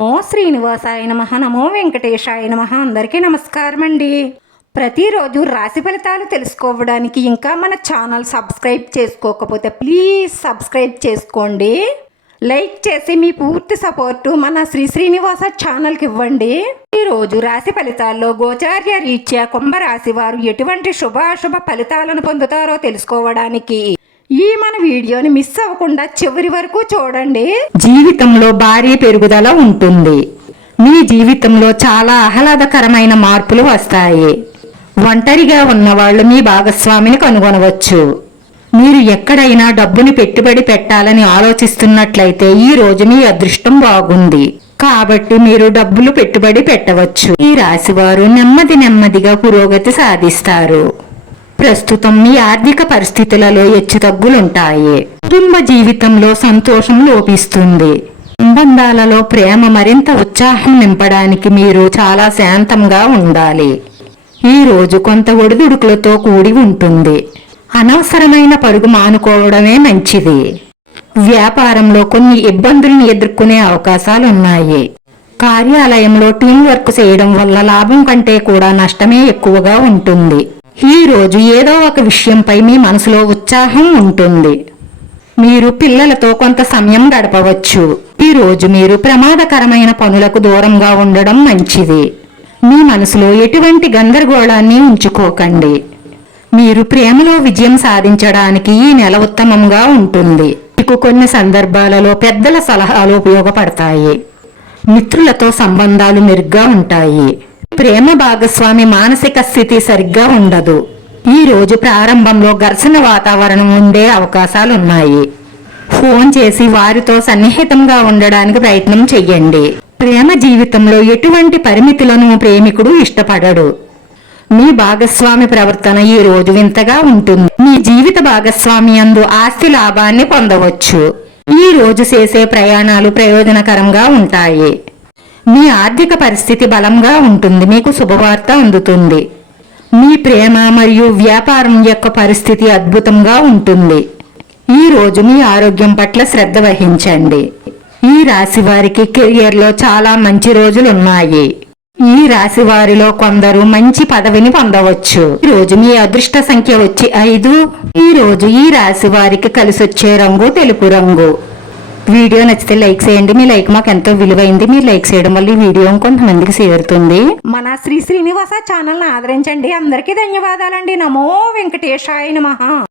నమో శ్రీనివాసాయ నమః. నమో వెంకటేశాయ నమః. అందరికీ నమస్కారం అండి. ప్రతిరోజు రాశి ఫలితాలు తెలుసుకోవడానికి ఇంకా మన ఛానల్ సబ్స్క్రైబ్ చేసుకోకపోతే ప్లీజ్ సబ్స్క్రైబ్ చేసుకోండి. లైక్ చేసి మీ పూర్తి సపోర్టు మన శ్రీనివాస ఛానల్కి ఇవ్వండి. ఈరోజు రాశి ఫలితాల్లో గోచార్య రీత్యా కుంభరాశి వారు ఎటువంటి శుభాశుభ ఫలితాలను పొందుతారో తెలుసుకోవడానికి ఈ మన వీడియోని మిస్ అవ్వకుండా చివరి వరకు చూడండి. జీవితంలో భారీ పెరుగుదల ఉంటుంది. మీ జీవితంలో చాలా ఆహ్లాదకరమైన మార్పులు వస్తాయి. ఒంటరిగా ఉన్నవాళ్ళు మీ భాగస్వామిని కనుగొనవచ్చు. మీరు ఎక్కడైనా డబ్బుని పెట్టుబడి పెట్టాలని ఆలోచిస్తున్నట్లయితే ఈ రోజు మీ అదృష్టం బాగుంది కాబట్టి మీరు డబ్బులు పెట్టుబడి పెట్టవచ్చు. ఈ రాశివారు నెమ్మదిగా పురోగతి సాధిస్తారు. ప్రస్తుతం మీ ఆర్థిక పరిస్థితులలో హెచ్చుతగ్గులుంటాయి. కుటుంబ జీవితంలో సంతోషం లోపిస్తుంది. సంబంధాలలో ప్రేమ మరింత ఉత్సాహం నింపడానికి మీరు చాలా శాంతంగా ఉండాలి. ఈ రోజు కొంత ఒడిదుడుకులతో కూడి ఉంటుంది. అనవసరమైన పరుగు మానుకోవడమే మంచిది. వ్యాపారంలో కొన్ని ఇబ్బందులను ఎదుర్కొనే అవకాశాలున్నాయి. కార్యాలయంలో టీం వర్క్ చేయడం వల్ల లాభం కంటే కూడా నష్టమే ఎక్కువగా ఉంటుంది. ఈ రోజు ఏదో ఒక విషయంపై మీ మనసులో ఉత్సాహం ఉంటుంది. మీరు పిల్లలతో కొంత సమయం గడపవచ్చు. ఈ రోజు మీరు ప్రమాదకరమైన పనులకు దూరంగా ఉండడం మంచిది. మీ మనసులో ఎటువంటి గందరగోళాన్ని ఉంచుకోకండి. మీరు ప్రేమలో విజయం సాధించడానికి ఈ నెల ఉత్తమంగా ఉంటుంది. మీకు కొన్ని సందర్భాలలో పెద్దల సలహాలు ఉపయోగపడతాయి. మిత్రులతో సంబంధాలు మెరుగ్గా ఉంటాయి. ప్రేమ భాగస్వామి మానసిక స్థితి సరిగ్గా ఉండదు. ఈ రోజు ప్రారంభంలో ఘర్షణ వాతావరణం ఉండే అవకాశాలున్నాయి. ఫోన్ చేసి వారితో సన్నిహితంగా ఉండడానికి ప్రయత్నం చెయ్యండి. ప్రేమ జీవితంలో ఎటువంటి పరిమితులను ప్రేమికుడు ఇష్టపడడు. మీ భాగస్వామి ప్రవర్తన ఈ రోజు వింతగా ఉంటుంది. మీ జీవిత భాగస్వామి యందు ఆస్తి లాభాన్ని పొందవచ్చు. ఈ రోజు చేసే ప్రయాణాలు ప్రయోజనకరంగా ఉంటాయి. మీ ఆర్థిక పరిస్థితి బలంగా ఉంటుంది. మీకు శుభవార్త అందుతుంది. మీ ప్రేమ మరియు వ్యాపారం యొక్క పరిస్థితి అద్భుతంగా ఉంటుంది. ఈ రోజు మీ ఆరోగ్యం పట్ల శ్రద్ధ వహించండి. ఈ రాశి వారికి కెరియర్లో చాలా మంచి రోజులున్నాయి. ఈ రాశి వారిలో కొందరు మంచి పదవిని పొందవచ్చు. ఈ రోజు మీ అదృష్ట సంఖ్య వచ్చి 5. ఈ రోజు ఈ రాశి వారికి కలిసొచ్చే రంగు తెలుపు రంగు. వీడియో నచ్చితే లైక్ చేయండి. మీ లైక్ మాకు ఎంతో విలువైంది. మీరు లైక్ చేయడం వల్ల ఈ వీడియో కొంతమందికి చేరుతుంది. మన శ్రీనివాస ఛానల్ని ఆదరించండి. అందరికీ ధన్యవాదాలండి. నమో వెంకటేశాయ నమః.